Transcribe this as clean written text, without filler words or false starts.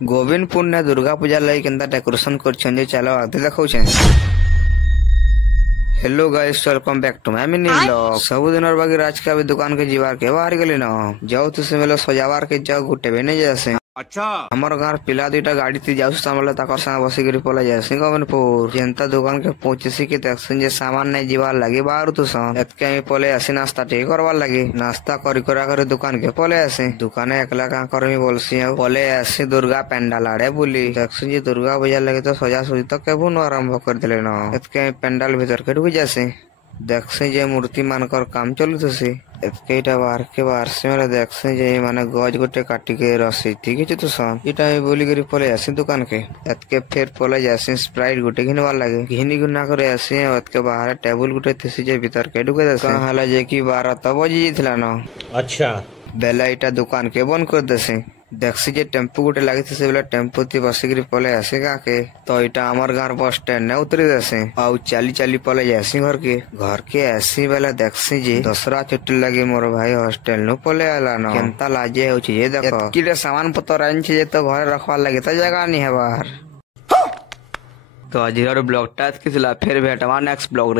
गोविंदपुर ने दुर्गा पूजा लगी Kenta decoration कर चलो आते देखौछे। Hello guys, welcome back to my mini vlog. सबुदिन और बाकी राज के अभी दुकान के जीवार के बाहर गली न जाऊ तो से सजावार के जाऊ गुटे भी नहीं जैसे। अच्छा हमार घर पिला दुटा गाड़ी थी जाऊ सामले ताकर संग बसी गिरी पला जैसे गोविंदपुर जनता दुकान के पहुंचसी के देखसन जे सामान नहीं जीवार लगे बाहर तो सन एतके पले आसी नाश्ता टे करवार लगे नाश्ता करी करा करे दुकान के पले आसे दुकाने एकला का करमी बोलसी पले आसी दुर्गा पेंडाल आड़े बुली देखसन जे दुर्गा पूजा लगे तो सजा सुजी तक केबुन आरंभ कर दिले न एतके पेंडाल भीतर के ढुक जासे देखसे जे मूर्ति मानकर काम चलू थसी एतकेटा बाहर के बाहर से मेरा देखसे जे माने गज गोटे काटी के रसी ठीक है तो सन इटा बोली करी पले आसी दुकान के एतके फिर पले जासी स्प्राइट गोटे घिनवार लागे घिनी गुना करे आसी एतके बाहर टेबल गोटे थसी जे भीतर के ढुके देसे हाला जे की 12 तब बजी थला न। अच्छा बेला इटा दुकान के बंद कर देसे देखसी जे टेम्पू गोटे लगी से बेला टेम्पू थी बसिक पले आसे का के तो इटा हमार घर बस स्टैंड ने उतरी देसे आउ चाली चाली पले जासी घर के ऐसी बेला देखसी जे दसरा छुट्टी लगे मोर भाई हॉस्टल नु पले आला न केंता लाजे हो जे देखो किले सामान पत्र आइन छे तो घर रखवा लगे तो जगह नहीं है बाहर। तो आज ब्लॉग टाइप किसला फिर भेटवा नेक्स्ट ब्लॉग।